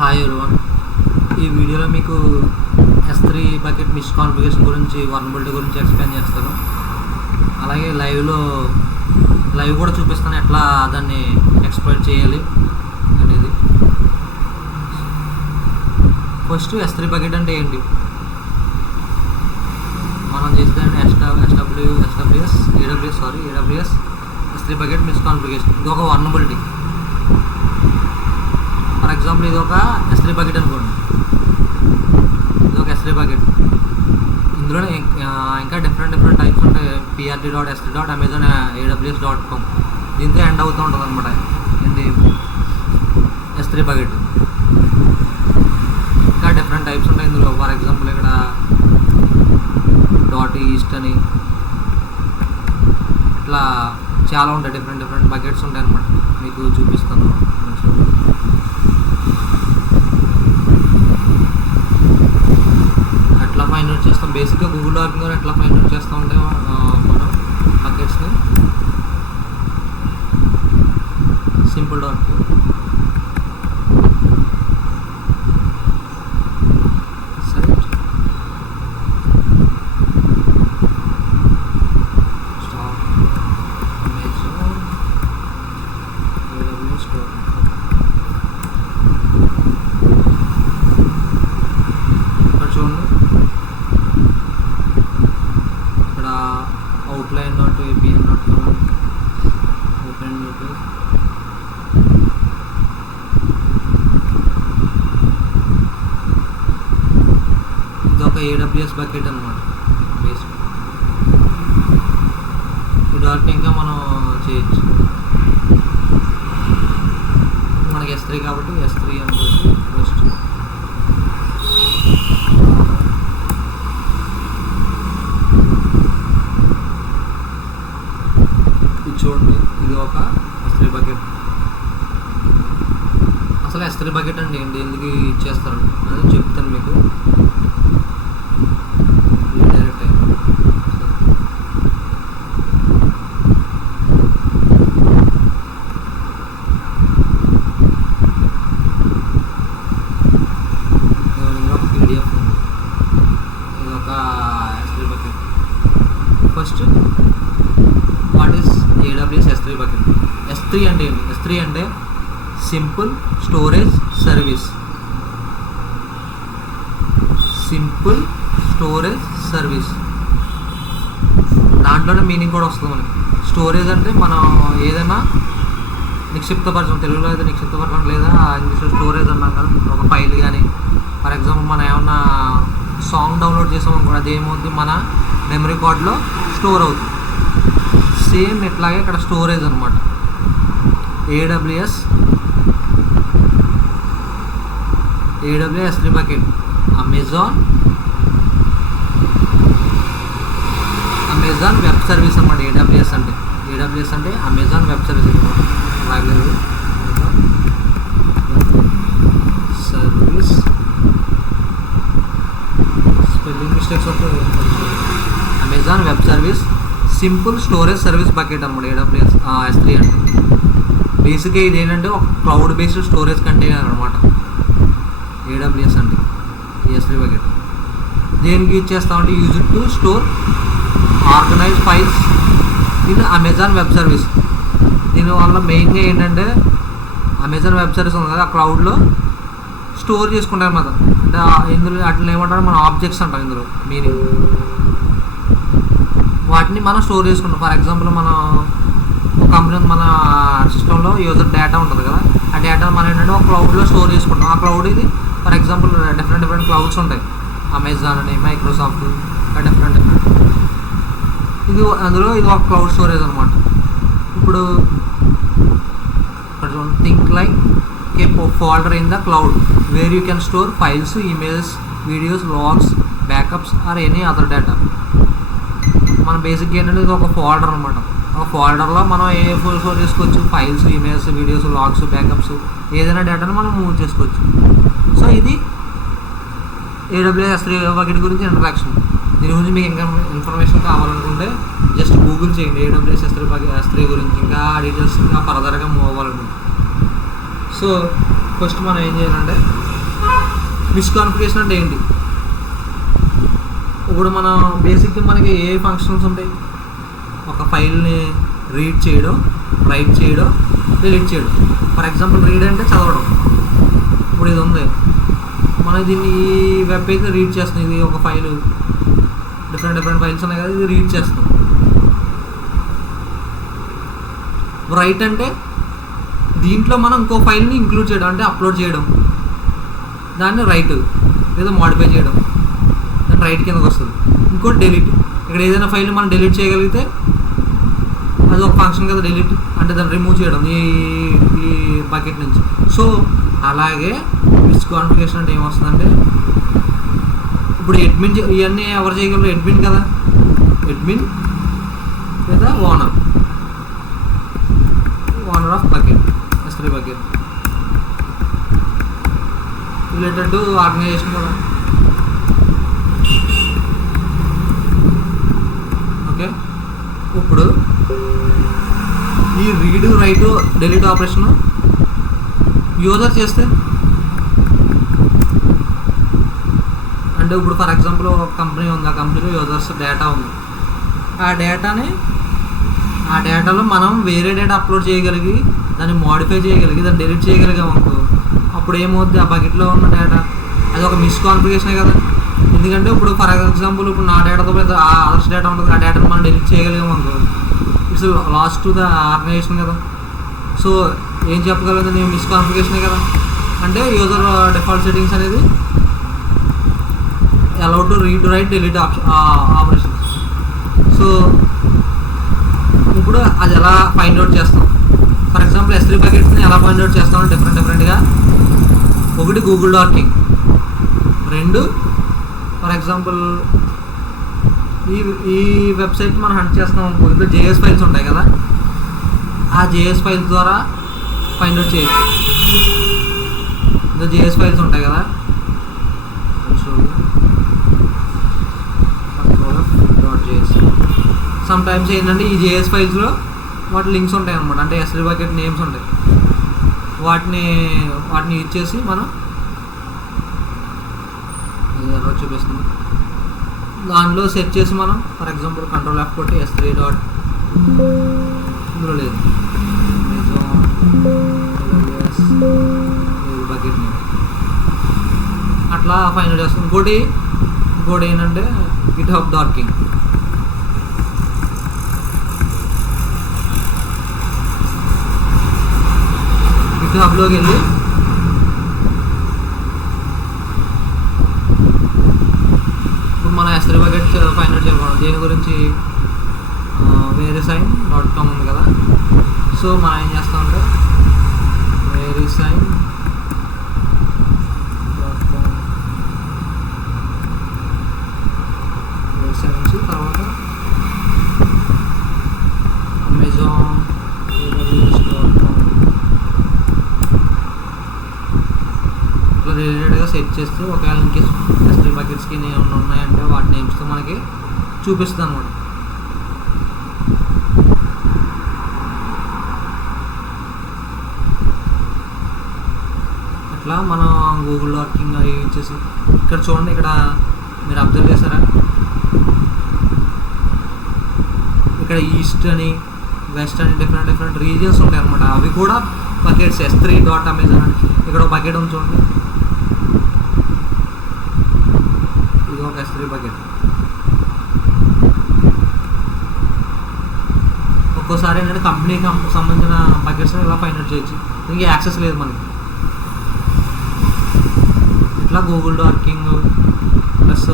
Hi everyone. ఈ వీడియోలో మీకు S3 బకెట్ మిస్ కాన్ఫిగరేషన్ గురించి వర్నబిలిటీ గురించి ఎక్స్ప్లెయిన్ చేస్తాను. అలాగే లైవ్ కూడా చూపిస్తాను, ఎట్లా దాన్ని ఎక్స్ప్లోర్ చేయాలి అనేది. ఫస్ట్ S3 బకెట్ అంటే ఏంటి మనం చేస్తే AWS S3 bucket miss configuration. ఇది ఒక వర్నబిలిటీ. ఫర్ ఎగ్జాంపుల్ ఇది ఒక S3 బకెట్ అనుకోండి. ఇది ఒక S3 బకెట్. ఇందులో ఇంకా డిఫరెంట్ టైప్స్ ఉంటాయి. prd.s3.amazon.aws.com దీంతో ఎండ్ అవుతూ ఉంటుంది అనమాట. ఏంటి S3 బకెట్. ఇంకా డిఫరెంట్ టైప్స్ ఉంటాయి ఇందులో. ఫర్ ఎగ్జాంపుల్ ఇక్కడ .east అని ఇట్లా చాలా ఉంటాయి. డిఫరెంట్ బకెట్స్ ఉంటాయి అనమాట. మీకు చూపిస్తాను. ఎట్లా ఫైండ్ అవుట్ చేస్తాం, బేసిక్గా గూగుల్ డార్కింగ్ ద్వారా ఎట్లా ఫైండ్ అవుట్ చేస్తూ ఉంటే మనం బకెట్స్ని simple dot set star Amazon AWS. చూడండి ఇక్కడ outline.apn.com ఓపెన్ చేసి ఇది ఒక AWS బకెట్ అనమాట. బేసిక్ ఈ డాట్ ఇంకా మనం చేయొచ్చు. మనకి S3 కాబట్టి S3 అనుకోవచ్చు. ఫస్ట్ చూడండి, ఇది ఒక S3 బకెట్. అసలు S3 బకెట్ అంటే ఏంటి, ఎందుకు ఇచ్చేస్తారు అది చెప్తాను మీకు. డైరెక్ట్ PDF ఉంది. ఇది ఒక S3 bucket. First what is AWS S3 bucket? S3 అంటే ఏంటి? S3 అంటే simple storage service. Simple storage service దాంట్లోనే మీనింగ్ కూడా వస్తుంది మనకి. స్టోరేజ్ అంటే మనం ఏదైనా నిక్షిప్తపరచడం, తెలుగులో అయితే నిక్షిప్తపరచడం లేదా ఇంగ్లీష్లో స్టోరేజ్ అన్నాం కదా. ఒక ఫైల్ కానీ ఫర్ ఎగ్జాంపుల్ మనం ఏమన్నా సాంగ్ డౌన్లోడ్ చేసామని కూడా అది ఏమవుతుంది, మన మెమరీ కార్డ్లో స్టోర్ అవుతుంది. సేమ్ ఇట్లాగే ఇక్కడ స్టోరేజ్ అనమాట. AWS S3 bucket Amazon web service అనమాట. AWS అంటే అమెజాన్ వెబ్ సర్వీస్ అనమాట. సర్వీస్ స్పెల్లింగ్ మిస్టేక్స్ వస్తాయి. Amazon web service simple storage service bucket అనమాట. AWS S3 అంటే బేసిక్గా ఇది ఏంటంటే ఒక క్లౌడ్ బేస్డ్ స్టోరేజ్ కంటైనర్ అనమాట. AWS అంటే S3 బకెట్ దేనికి యూజ్ చేస్తామంటే use to store organise files in Amazon web service. దీనివల్ల మెయిన్గా ఏంటంటే అమెజాన్ వెబ్ సర్వీస్ ఉంది కదా, ఆ క్లౌడ్లో స్టోర్ చేసుకుంటారు అన్నమాట. అంటే ఇందులో అట్లా ఏమంటారు, మన ఆబ్జెక్ట్స్ అంటాం ఇందులో మీనింగ్. వాటిని మనం స్టోర్ చేసుకుంటాం. ఫర్ ఎగ్జాంపుల్ మనం ఒక కంపెనీ మన సిస్టంలో యూజర్ డేటా ఉంటుంది కదా, ఆ డేటా మనం ఏంటంటే ఒక క్లౌడ్లో స్టోర్ చేసుకుంటాం. ఆ క్లౌడ్ ఇది ఫర్ ఎగ్జాంపుల్ డిఫరెంట్ క్లౌడ్స్ ఉంటాయి. అమెజాన్ అని, మైక్రోసాఫ్ట్, డిఫరెంట్ ఇది అందులో ఇది ఒక క్లౌడ్ స్టోరేజ్ అనమాట. ఇప్పుడు ఇక్కడ చూడండి, think like a folder in the cloud where you can store files, emails, videos, logs, backups or any other data. మన బేసిక్ ఏంటంటే ఇది ఒక ఫోల్డర్ అనమాట. ఒక ఫోల్డర్లో మనం ఏ ఫోల్డర్ స్టోర్ చేసుకోవచ్చు, files, emails, videos, logs, backups, ఏదైనా డేటాను మనం మూవ్ చేసుకోవచ్చు. సో ఇది AWS S3 బకెట్ గురించి ఇంట్రడక్షన్. దీని గురించి మీకు ఇంకా ఇన్ఫర్మేషన్ కావాలనుకుంటే జస్ట్ గూగుల్ చేయండి AWS S3 గురించి. ఇంకా డీటెయిల్స్ ఇంకా ఫర్దర్గా మూవ్ అవ్వాలనుకుంటే. సో ఫస్ట్ మనం ఏం చేయాలంటే మిస్కాన్ఫిగరేషన్ అంటే ఏంటి. ఇప్పుడు మనం బేసిక్గా మనకి ఏ ఫంక్షన్స్ ఉంటాయి, ఒక ఫైల్ని రీడ్ చేయడం, రైట్ చేయడం, డిలీట్ చేయడం. ఫర్ ఎగ్జాంపుల్ రీడ్ అంటే చదవడం. ఇప్పుడు ఇది ఉంది, మనం దీన్ని ఈ వెబ్ పేజ్ రీడ్ చేస్తాం. ఇది ఒక ఫైల్, డిఫరెంట్ ఫైల్స్ ఉన్నాయి కదా, ఇది రీడ్ చేస్తాం. రైట్ అంటే దీంట్లో మనం ఇంకో ఫైల్ని ఇంక్లూడ్ చేయడం, అంటే అప్లోడ్ చేయడం, దాన్ని రైట్ లేదా మాడిఫై చేయడం, దాన్ని రైట్ కిందకి వస్తుంది. ఇంకోటి డిలీట్, ఇక్కడ ఏదైనా ఫైల్ని మనం డిలీట్ చేయగలిగితే అది ఒక ఫంక్షన్ కదా డిలీట్, అంటే దాన్ని రిమూవ్ చేయడం ఈ బకెట్ నుంచి. సో అలాగే మిస్కాన్ఫిగరేషన్ అంటే ఏమొస్తుందంటే, ఇప్పుడు అడ్మిన్ ఇవన్నీ ఎవరు చేయగలరు, అడ్మిన్ కదా, అడ్మిన్ లేదా owner of bucket, S3 bucket related to organisation కదా. ఓకే, ఇప్పుడు ఈ read write delete operation user చేస్తే, అంటే ఇప్పుడు ఫర్ ఎగ్జాంపుల్ ఒక కంపెనీ ఉంది, ఆ కంపెనీలో యూజర్స్ డేటా ఉంది. ఆ డేటాలో మనం వేరే డేటా అప్లోడ్ చేయగలిగి, దాన్ని మోడిఫై చేయగలిగి, దాన్ని డిలీట్ చేయగలిగాం అనుకో, అప్పుడు ఏమవుద్ది, ఆ బకెట్లో ఉన్న డేటా అది ఒక మిస్కాన్ఫిగరేషనే కదా. ఎందుకంటే ఇప్పుడు ఫర్ ఎగ్జాంపుల్ ఇప్పుడు నా డేటాతో అదర్స్ డేటా ఉంటుంది, ఆ డేటాను మనం డిలీట్ చేయగలిగాం అనుకో, it's lost to the organisation కదా. సో ఏం చెప్పగలదు, నేను మిస్కాన్ఫిగరేషనే కదా. అంటే యూజర్ డిఫాల్ట్ సెట్టింగ్స్ అనేది allow to read write delete operation. So ఇప్పుడు అది ఎలా ఫైండ్ అవుట్ చేస్తాం. ఫర్ ఎగ్జాంపుల్ S3 బకెట్స్ని ఎలా ఫైండ్ అవుట్ చేస్తామని డిఫరెంట్గా, ఒకటి గూగుల్ డార్కింగ్, రెండు ఫర్ ఎగ్జాంపుల్ ఈ వెబ్సైట్ మనం హంట్ చేస్తాం అనుకో, ఇప్పుడు JS ఫైల్స్ ఉంటాయి కదా, ఆ JS ఫైల్స్ ద్వారా ఫైండ్ అవుట్ చేయొచ్చు. ఇంకా JS ఫైల్స్ ఉంటాయి కదా, సమ్ టైమ్స్ ఏంటంటే ఈ JS ఫైల్స్లో వాటి లింక్స్ ఉంటాయి అనమాట, అంటే S3 బకెట్ నేమ్స్ ఉంటాయి. వాటిని యూజ్ చేసి మనం ఎర్రర్ చూపిస్తుంది, దానిలో సెట్ చేసి మనం ఫర్ ఎగ్జాంపుల్ కంట్రోల్ F కొట్టి S3 డాట్ ఇందులో లేదు బకెట్ నేమ్ అట్లా ఫైండ్ అవుట్ చేస్తాం. ఇంకోటి ఏంటంటే గిట్హబ్ డార్కింగ్. గిట్హబ్లోకి వెళ్ళి ఇప్పుడు మన S3 బకెట్ ఫైండ్ అవుట్ చేయడం, దీని గురించి verisign.com ఉంది కదా. సో మనం ఏం చేస్తామంటే verisign.com నుంచి తర్వాత అమెజాన్ ఇట్లా రిలేటెడ్గా సెట్ చేస్తే ఒకవేళ ఇంకే S3 బకెట్స్కి ఏమైనా ఉన్నాయంటే వాటి నేమ్స్తో మనకి చూపిస్తుంది అనమాట. అట్లా మనం గూగుల్ డార్కింగ్ అవి ఇచ్చేసి ఇక్కడ చూడండి, ఇక్కడ మీరు అబ్జర్వ్ చేస్తారా, ఇక్కడ ఈస్ట్ అని వెస్ట్ అని డిఫరెంట్ రీజియన్స్ ఉంటాయి అనమాట. అవి కూడా బకెట్స్ S3 డాట్ అమెజాన్ అని. ఇక్కడ ఒక బకెట్ ఉంది చూడండి, ఇది ఒక S3 బకెట్. ఒక్కోసారి ఏంటంటే కంపెనీకి సంబంధించిన బకెట్స్ ఇలా ఫైండ్ అవుట్ చేయొచ్చు, దీనికి యాక్సెస్ లేదు మనకి. ఇట్లా Google darking plus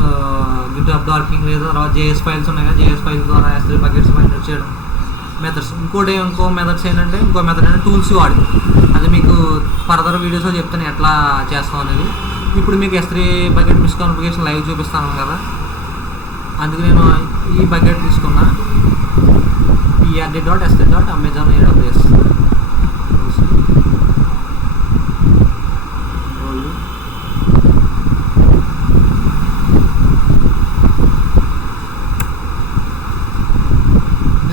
GitHub darking లేదా తర్వాత JS ఫైల్స్ ఉన్నాయి కదా, JS ఫైల్స్ ద్వారా S3 బకెట్స్ ఫైండ్ అవుట్ చేయడం మెథడ్స్. ఇంకో మెథడ్స్ ఏంటంటే మెథడ్ అంటే టూల్స్ వాడి, అది మీకు ఫర్దర్ వీడియోస్లో చెప్తాను ఎట్లా చేస్తాం అనేది. ఇప్పుడు మీకు S3 బకెట్ మిస్కాన్ఫిగరేషన్ లైవ్ చూపిస్తాను కదా, అందుకు నేను ఈ బకెట్ తీసుకున్నా prd.s3.amazon AWS.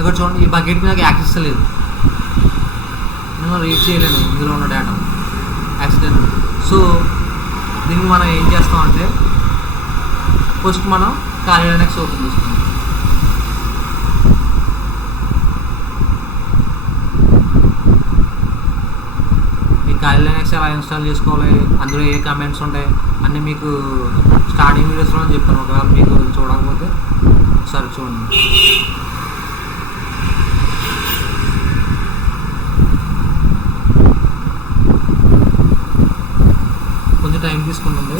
ఇక్కడ చూడండి, ఈ బకెట్కి నాకు యాక్సెస్ లేదు, నేను రీడ్ చేయలేను ఇందులో ఉన్న డేటా. యాక్సిడెంట్. సో దీనికి మనం ఏం చేస్తామంటే ఫస్ట్ మనం Kali Linux ఓపెన్ చేసుకుంటాం. ఈ Kali Linux ఎలా ఇన్స్టాల్ చేసుకోవాలి, అందులో ఏ కమెంట్స్ ఉంటాయి అన్నీ మీకు స్టార్టింగ్ వీడియోస్లో చెప్పాను. ఒకవేళ మీకు చూడకపోతే ఒకసారి చూడండి. కొంచెం టైం తీసుకుంటుంది.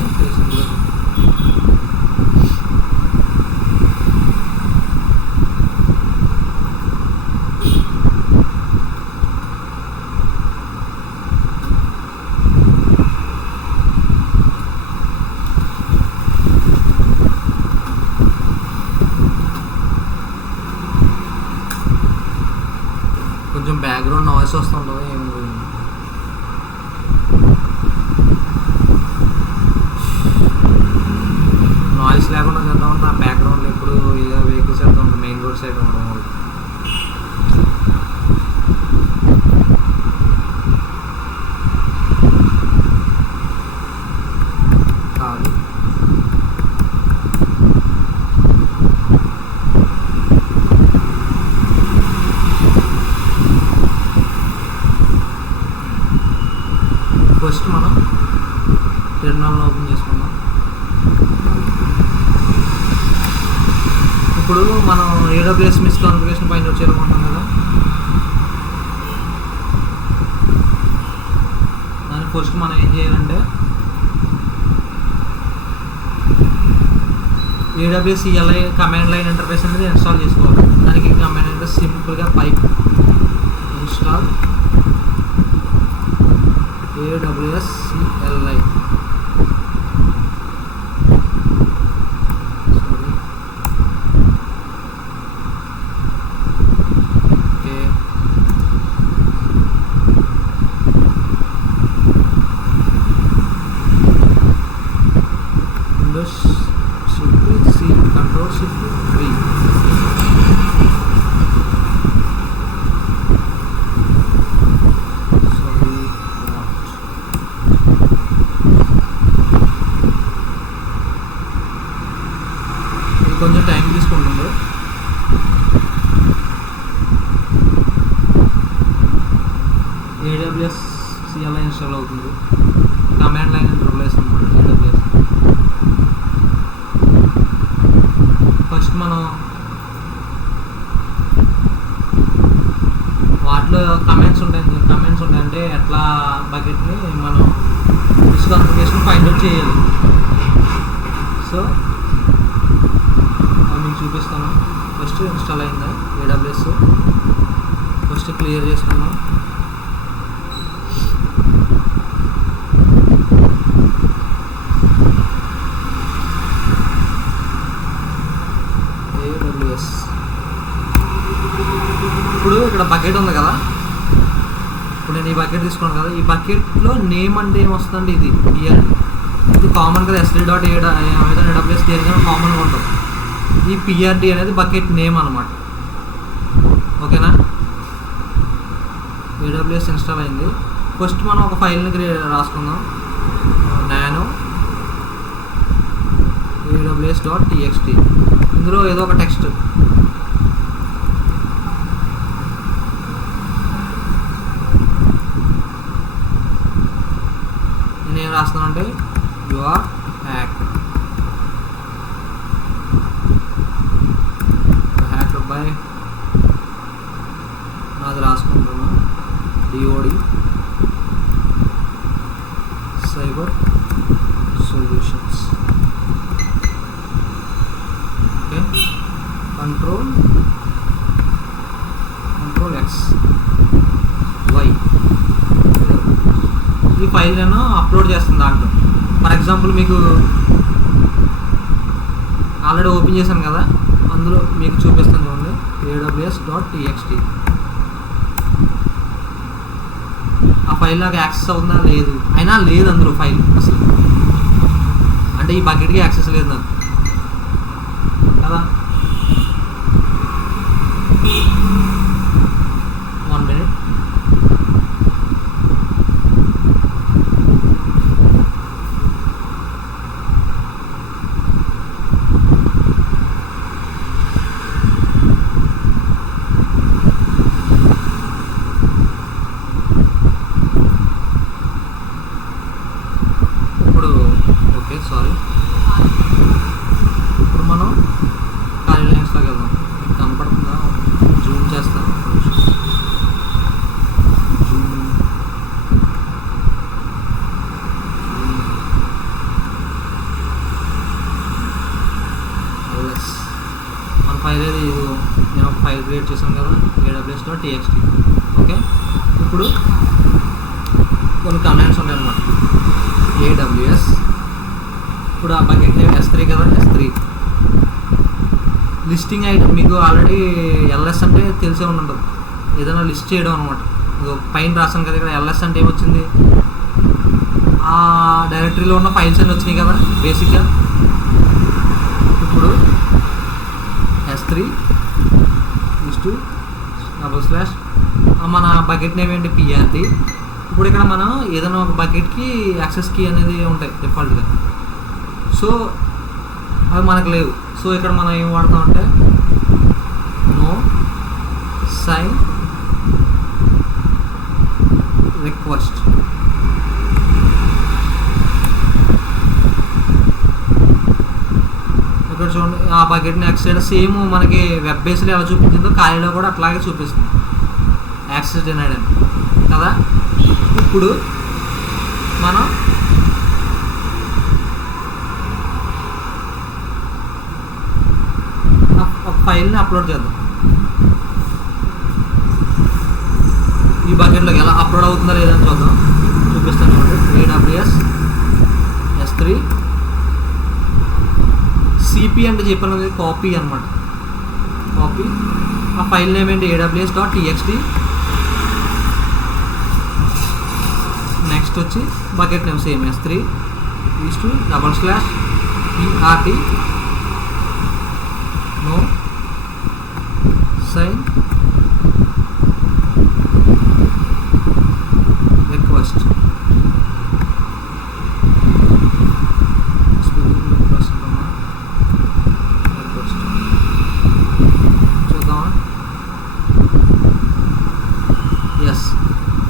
కొంచెం బ్యాక్గ్రౌండ్ నాయిస్ వస్తుంటుంది. నాయిస్ లేకుండా చేద్దాం. నా బ్యాక్గ్రౌండ్లో ఎప్పుడు ఇక వెహికల్స్ వెళ్తాం మెయిన్ రోడ్ సైడ్ ఉండడం వల్ల. ఫస్ట్ మనం టెర్మినల్ని ఓపెన్ చేసుకుందాం. ఇప్పుడు మనం AWS మిస్ కాన్ఫిగరేషన్ పైన చేరుకుంటాం కదా, దానికి ఫస్ట్ మనం ఏం చేయాలంటే AWS CLI command line interface అనేది ఇన్స్టాల్ చేసుకోవాలి. దానికి కమాండ్ అంటే సింపుల్గా పైప్ ఇన్స్టాల్ AWS CLI. కొంచెం టైం తీసుకుంటుంది. AWS CLI ఇన్స్టాల్ అవుతుంది. కమాండ్ లైన్ ఇంటర్ఫేస్ అన్నమాట AWS. ఫస్ట్ మనం వాటిలో కమెంట్స్ ఉంటాయి అంటే ఎట్లా బకెట్ని మనం మిస్ కాన్ఫిగరేషన్ ఫైండ్ అవుట్ చేయాలి. సో మీకు చూపిస్తాను. ఫస్ట్ ఇన్స్టాల్ అయిందా AWS, ఫస్ట్ క్లియర్ చేసుకున్నాం. AWS ఇప్పుడు ఇక్కడ బకెట్ ఉంది కదా, ఇప్పుడు నేను ఈ బకెట్ తీసుకున్నాను కదా, ఈ బకెట్లో నేమ్ అంటే ఏమొస్తుందండి, ఇది ఇది కామన్ కదా. S3.AWS దేనికైనా కామన్గా ఉంటుంది. ఈ PRD అనేది బకెట్ నేమ్ అనమాట. ఓకేనా, AWS ఇన్స్టాల్ అయింది. ఫస్ట్ మనం ఒక ఫైల్ని రాసుకుందాం. nano AWS.txt. ఇందులో ఏదో ఒక టెక్స్ట్ నేనేం రాస్తున్నానంటే యు ఆర్ హ్యాక్డ్ బై, నాది రాసుకుంటున్నా DOD cyber solutions. Okay, control X Y. ఈ ఫైల్ నేను అప్లోడ్ చేస్తాను దాంట్లో. ఫర్ ఎగ్జాంపుల్ మీకు ఆల్రెడీ ఓపెన్ చేశాను కదా, అందులో మీకు చూపిస్తాను చూడండి. AWS.txt ఆ ఫైల్ నాకు యాక్సెస్ అవుతుందా లేదు, అయినా లేదు అందులో ఫైల్ అసలు, అంటే ఈ బకెట్కి యాక్సెస్ లేదు నాకు కదా. 1 minute. ఇప్పుడు ఓకే సారీ, ఇప్పుడు మనం ఖాళీ లైన్స్లోకి వెళ్దాం. మీకు కనపడుతుందా? జూమ్ చేస్తాను. మన ఫైల్ ఏది, నేను ఒక ఫైల్ క్రియేట్ చేశాను కదా, aws.txt. ఓకే, ఇప్పుడు కొన్ని కమాండ్స్ ఉంటాయి అన్నమాట. AWS, ఇప్పుడు ఆ బకెట్ నేమ్ S3 కదా, S3 లిస్టింగ్ ఐటమ్. మీకు ఆల్రెడీ LS అంటే తెలిసే ఉంటుంది, ఏదైనా లిస్ట్ చేయడం అనమాట. పైన రాసాను కదా ఇక్కడ LS అంటే ఏమొచ్చింది, ఆ డైరెక్టరీలో ఉన్న ఫైల్స్ అన్నీ వచ్చినాయి కదా బేసిక్గా. ఇప్పుడు S3 / మన బకెట్ నేమ్ ఏంటి, PRD. ఇప్పుడు ఇక్కడ మనం ఏదైనా ఒక బకెట్కి యాక్సెస్ కీ అనేది ఉంటాయి డిఫాల్ట్గా, సో అవి మనకు లేవు. సో ఇక్కడ మనం ఏం వాడతామంటే నో సైన్ రిక్వెస్ట్. ఇక్కడ చూడండి, ఆ బకెట్ని యాక్సెస్ సేమ్ మనకి వెబ్ బేస్లో ఎలా చూపించిందో ఖాళీలో కూడా అట్లాగే చూపిస్తుంది, యాక్సెస్ డినైడ్ అని కదా. ఇప్పుడు మనం ఒక ఫైల్ని అప్లోడ్ చేద్దాం. ఈ బకెట్లోకి ఎలా అప్లోడ్ అవుతుందో లేదని చూద్దాం, చూపిస్తాను చూడండి. AWS S3 CP అంటే చెప్పినది కాపీ అనమాట. కాపీ ఆ ఫైల్ నేమ్ ఏంటి, aws.txt. నెక్స్ట్ వచ్చి bucket name same S3 /PRD no sign request. చూద్దామా? ఎస్,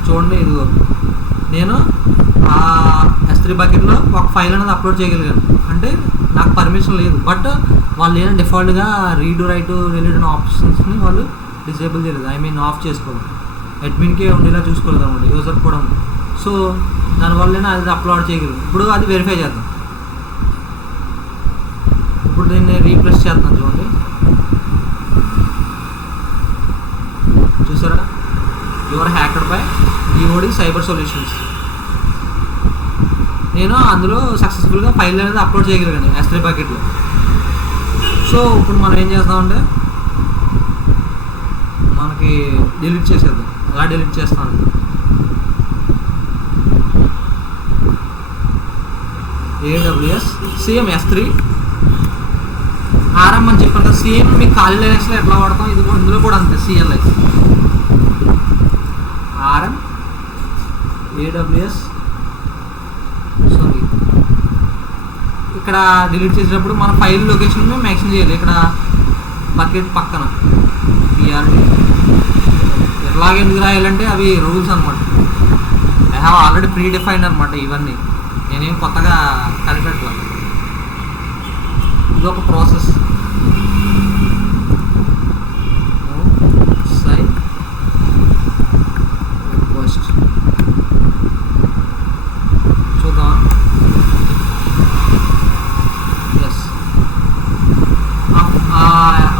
చూడండి, ఇదిగో నేను ఆ S3 బకెట్లో ఒక ఫైల్ అనేది అప్లోడ్ చేయగలిగాను. అంటే నాకు పర్మిషన్ లేదు, బట్ వాళ్ళు ఏదైనా డిఫాల్ట్గా రీడ్ రైట్ రిలేటెడ్ ఆప్షన్స్ని వాళ్ళు డిజేబుల్ చేయలేదు, ఐ మీన్ ఆఫ్ చేసుకోవాలి. అడ్మిన్కే ఉండేలా చూసుకోలేదు అనమాట, యూజర్ కూడా ఉంది. సో దానివల్లనే అది అప్లోడ్ చేయగలరు. ఇప్పుడు అది వెరిఫై చేద్దాం. ఇప్పుడు దీన్ని రీప్లేస్ చేద్దాం. చూడండి, చూసారా, your hacker by DOD cyber solutions. నేను అందులో సక్సెస్ఫుల్గా ఫైల్ అనేది అప్లోడ్ చేయగలిగాను S3 బకెట్లో. సో ఇప్పుడు మనం ఏం చేస్తామంటే మనకి డిలీట్ చేసేద్దాం. ఎలా డిలీట్ చేస్తాను, AWS సేమ్ S3 RM అని చెప్పాను కదా, సేమ్ మీకు ఖాళీ లైన్స్లో ఎట్లా వాడతాం ఇది ఇందులో కూడా అంతే. CLI RM AWS సారీ, ఇక్కడ డిలీట్ చేసేటప్పుడు మన ఫైల్ లొకేషన్ మెన్షన్ చేయాలి. ఇక్కడ బకెట్ పక్కన PRD ఎలాగ ఎందుకు రాయాలంటే అవి రూల్స్ అనమాట. I have already pre defined అనమాట. ఇవన్నీ నేనేం కొత్తగా కనిపెట్టలేదు, ఇది ఒక ప్రాసెస్. సైన్ రిక్వెస్ట్ చూద్దాం. ఎస్,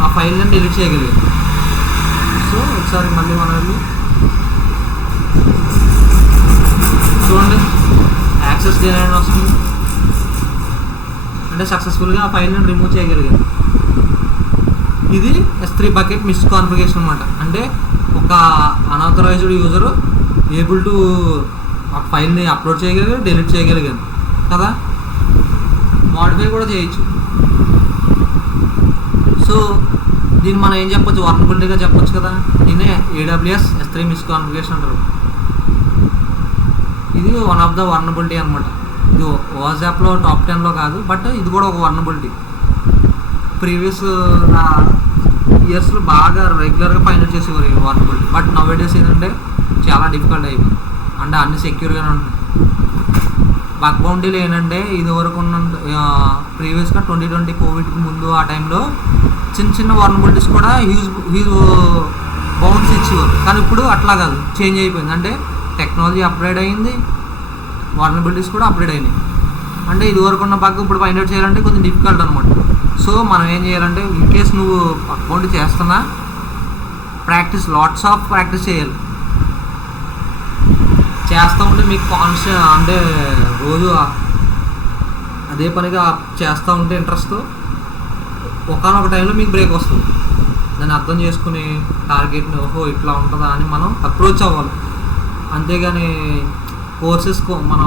ఆ ఫైల్ని డిలీట్ చేయగలిగాం. సో ఒకసారి మళ్ళీ మనం వెళ్ళి చూడండి, యాక్సెస్ డినైడ్ వస్తుంది. అంటే సక్సెస్ఫుల్గా ఆ ఫైల్ని రిమూవ్ చేయగలిగాను. ఇది S3 బకెట్ మిస్ కాన్ఫిగరేషన్ అనమాట. అంటే ఒక అన్ఆథరైజ్డ్ యూజరు ఏబుల్ టు ఆ ఫైల్ని అప్లోడ్ చేయగలిగారు, డిలీట్ చేయగలిగాను కదా, మోడిఫై కూడా చేయొచ్చు. సో దీన్ని మనం ఏం చెప్పొచ్చు, వర్నబిలిటీగా చెప్పొచ్చు కదా. దీన్నే AWS S3 మిస్ కాన్ఫిగరేషన్ అంటారు. ఇది వన్ ఆఫ్ ద వర్నబిలిటీ అనమాట. ఇది వాట్సాప్లో టాప్ 10లో కాదు, బట్ ఇది కూడా ఒక వర్నబిలిటీ. ప్రీవియస్ ఇయర్స్లో బాగా రెగ్యులర్గా ఫైండ్ అవుట్ చేసేవారు ఈ వర్నబిలిటీ. బట్ నవ్ డేస్ ఏంటంటే చాలా డిఫికల్ట్ అయిపోయింది, అంటే అన్ని సెక్యూర్గానే ఉంటాయి. బగ్ బౌండరీలు ఏంటంటే ఇది వరకు ఉన్న ప్రీవియస్గా 2020 కోవిడ్కి ముందు ఆ టైంలో చిన్న చిన్న వర్నబిలిటీస్ కూడా హ్యూజ్ బౌన్స్ ఇచ్చేవారు. కానీ ఇప్పుడు అట్లా కాదు, చేంజ్ అయిపోయింది. అంటే టెక్నాలజీ అప్గ్రేడ్ అయ్యింది, వర్నబిలిటీస్ కూడా అప్గ్రేడ్ అయినాయి. అంటే ఇది వరకు ఉన్న బగ్ ఇప్పుడు ఫైండ్ అవుట్ చేయాలంటే కొంచెం డిఫికల్ట్ అనమాట. సో మనం ఏం చేయాలంటే ఇన్ కేస్ నువ్వు అకౌంట్ చేస్తున్నా లాట్స్ ఆఫ్ ప్రాక్టీస్ చేయాలి. చేస్తూ ఉంటే మీకు అంటే రోజు అదే పనిగా చేస్తూ ఉంటే ఇంట్రెస్ట్ ఒకనొక టైంలో మీకు బ్రేక్ వస్తుంది. దాన్ని అర్థం చేసుకుని టార్గెట్ని ఓహో ఇట్లా ఉంటుందా అని మనం అప్రోచ్ అవ్వాలి. అంతేగాని కోర్సెస్ మన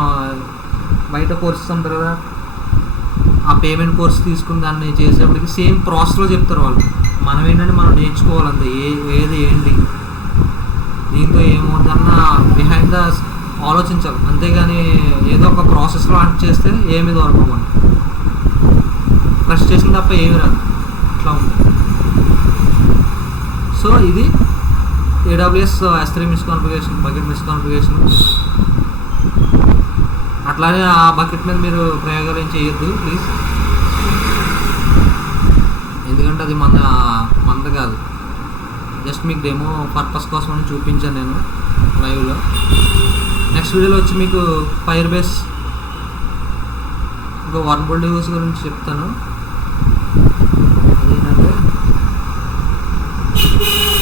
బయట కోర్సెస్ ఉంటారు కదా, ఆ పేమెంట్ కోర్స్ తీసుకుని దాన్ని చేసేప్పటికి సేమ్ ప్రాసెస్లో చెప్తారు వాళ్ళు. మనం ఏంటంటే మనం నేర్చుకోవాలంటే ఏది ఏంటి దీంతో ఏమవుతుందన్న బిహైండ్ ద ఆలోచించాలి. అంతేగాని ఏదో ఒక ప్రాసెస్లో అంటే చేస్తే ఏమి దొరకవు మనం, ఫ్రస్ట్రేషన్ తప్ప ఏమి రాదు. ఇట్లా ఉంది. సో ఇది AWS S3 మిస్కాన్ఫిగరేషన్, బకెట్ మిస్కాన్ఫిగరేషన్. అట్లానే ఆ బకెట్ మీద మీరు ప్రయోగాలు ఏం చేయొద్దు ప్లీజ్, ఎందుకంటే అది మనది కాదు. జస్ట్ మీకు డెమో పర్పస్ కోసం అని చూపించాను నేను లైవ్లో. నెక్స్ట్ వీడియోలో వచ్చి మీకు ఫైర్ బేస్ ఇంకా వర్నబిలిటీ యూస్ గురించి చెప్తాను. అదేంటంటే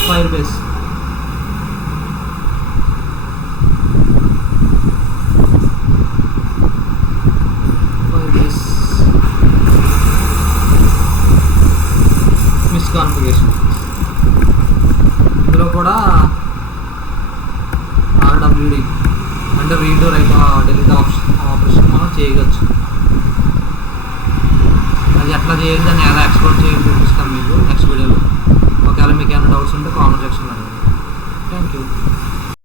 ఫైర్ బేస్ మిస్కాన్ఫిగరేషన్. ఇందులో కూడా RWD అంటే రీడ్ రైట్ డెలీట్ ఆపరేషన్ మనం చేయవచ్చు. అది ఎట్లా చేయాలి, దాన్ని ఎలా ఎక్స్ప్లోర్ చేయాలి చూపిస్తాను మీకు నెక్స్ట్ వీడియోలో. ఒకవేళ మీకు ఏమైనా డౌట్స్ ఉంటే కామెంట్ సెక్షన్లో అడగండి. Thank you.